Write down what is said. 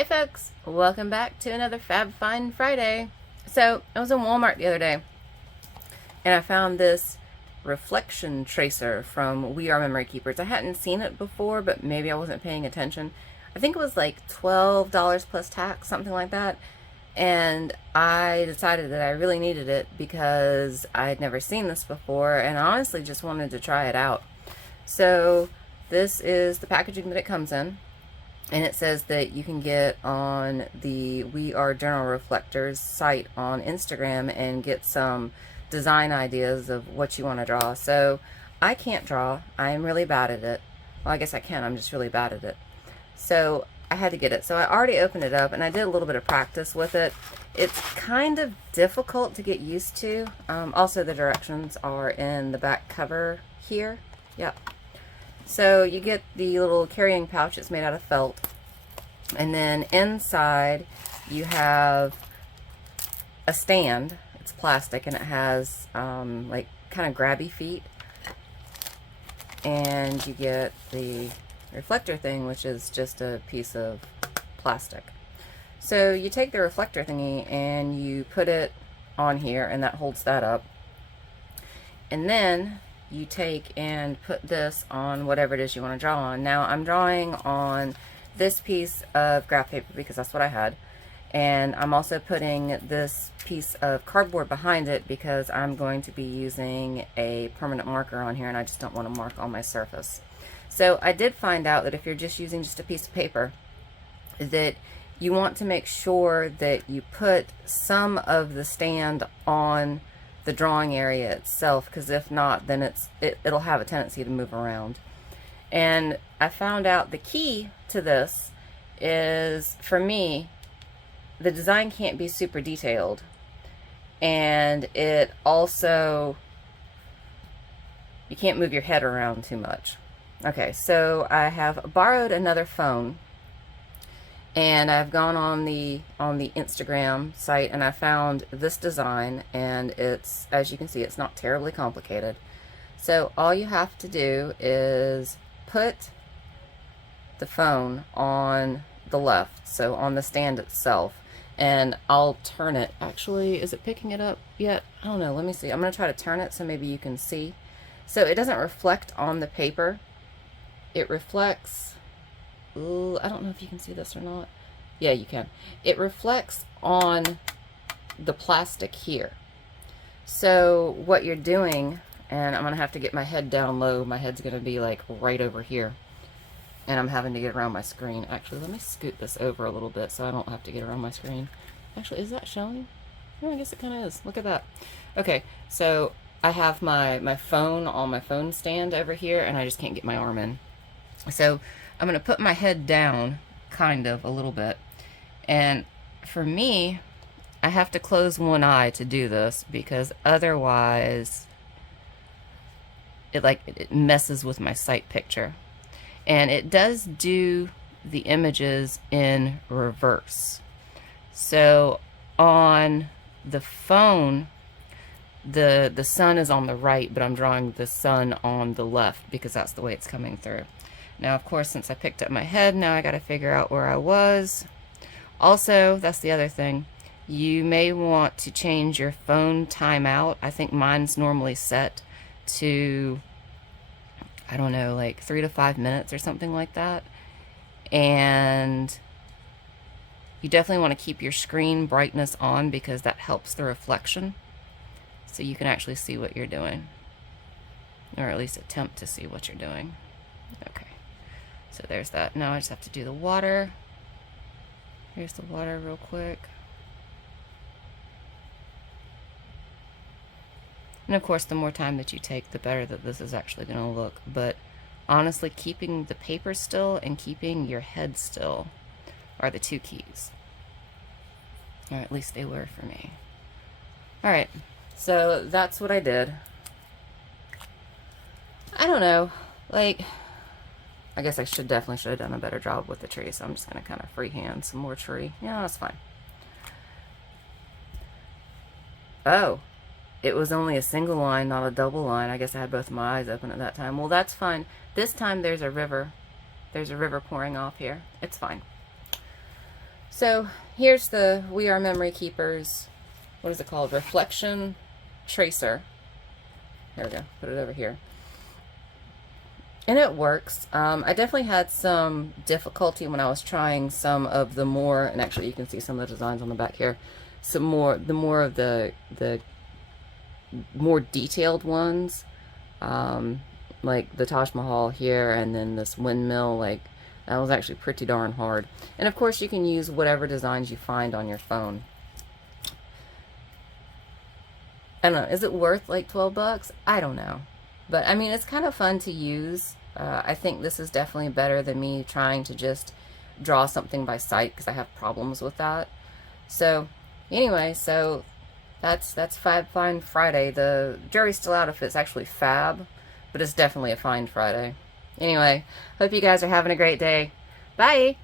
Hi folks, welcome back to another Fab Find Friday. So I was in Walmart the other day and I found this reflection tracer from WeRMemoryKeepers. I hadn't seen it before, but maybe I wasn't paying attention. I think it was like $12 plus tax, something like that. And I decided that I really needed it because I had never seen this before and I honestly just wanted to try it out. So this is the packaging that it comes in. And it says that you can get on the We Are Journal Reflectors site on Instagram and get some design ideas of what you want to draw. So I can't draw. I'm really bad at it. Well, I guess I can. I'm just really bad at it. So I had to get it. So I already opened it up and I did a little bit of practice with it. It's kind of difficult to get used to. Also, the directions are in the back cover here. Yep. So you get the little carrying pouch. It's made out of felt. And then inside you have a stand. It's plastic and it has like kind of grabby feet. And you get the reflector thing, which is just a piece of plastic. So you take the reflector thingy and you put it on here and that holds that up. And then you take and put this on whatever it is you want to draw on. Now I'm drawing on this piece of graph paper because that's what I had, and I'm also putting this piece of cardboard behind it because I'm going to be using a permanent marker on here and I just don't want to mark on my surface. So I did find out that if you're just using just a piece of paper, that you want to make sure that you put some of the stand on the drawing area itself, because if not, then it'll have a tendency to move around. And I found out the key to this is, for me, the design can't be super detailed, and it also, you can't move your head around too much. Okay, so I have borrowed another phone and I've gone on the Instagram site and I found this design, and it's, as you can see, it's not terribly complicated. So all you have to do is put the phone on the left, so on the stand itself, and I'll turn it. Actually, is it picking it up yet? I don't know, let me see. I'm going to try to turn it so maybe you can see. So it doesn't reflect on the paper. It reflects, ooh, I don't know if you can see this or not. Yeah, you can. It reflects on the plastic here. So what you're doing, and I'm going to have to get my head down low. My head's going to be like right over here. And I'm having to get around my screen. Actually, let me scoot this over a little bit so I don't have to get around my screen. Actually, is that showing? Oh, I guess it kind of is. Look at that. Okay, so I have my phone on my phone stand over here, and I just can't get my arm in. So I'm going to put my head down, kind of, a little bit. And for me, I have to close one eye to do this because otherwise it messes with my sight picture. And it does do the images in reverse. So on the phone, the sun is on the right, but I'm drawing the sun on the left because that's the way it's coming through. Now, of course, since I picked up my head, now I got to figure out where I was. Also, that's the other thing. You may want to change your phone timeout. I think mine's normally set to, I don't know, like 3 to 5 minutes or something like that. And you definitely want to keep your screen brightness on because that helps the reflection. So you can actually see what you're doing. Or at least attempt to see what you're doing. Okay. So there's that. Now I just have to do the water. Here's the water real quick. And of course, the more time that you take, the better that this is actually going to look. But honestly, keeping the paper still and keeping your head still are the two keys. Or at least they were for me. Alright, so that's what I did. I don't know, like, I guess I definitely should have done a better job with the tree, so I'm just going to kind of freehand some more tree. Yeah, that's fine. Oh, it was only a single line, not a double line. I guess I had both my eyes open at that time. Well, that's fine. This time there's a river. There's a river pouring off here. It's fine. So here's the WeRMemoryKeepers, what is it called? Reflection Tracer. There we go, put it over here. And it works. I definitely had some difficulty when I was trying some of the more, and actually you can see some of the designs on the back here, the more of the more detailed ones, like the Taj Mahal here, and then this windmill, like that was actually pretty darn hard. And of course you can use whatever designs you find on your phone. I don't know, is it worth like 12 bucks? I don't know. But I mean, it's kind of fun to use. I think this is definitely better than me trying to just draw something by sight, because I have problems with that. So anyway, so that's Find Friday. The jury's still out if it's actually fab, but it's definitely a Find Friday. Anyway, hope you guys are having a great day. Bye!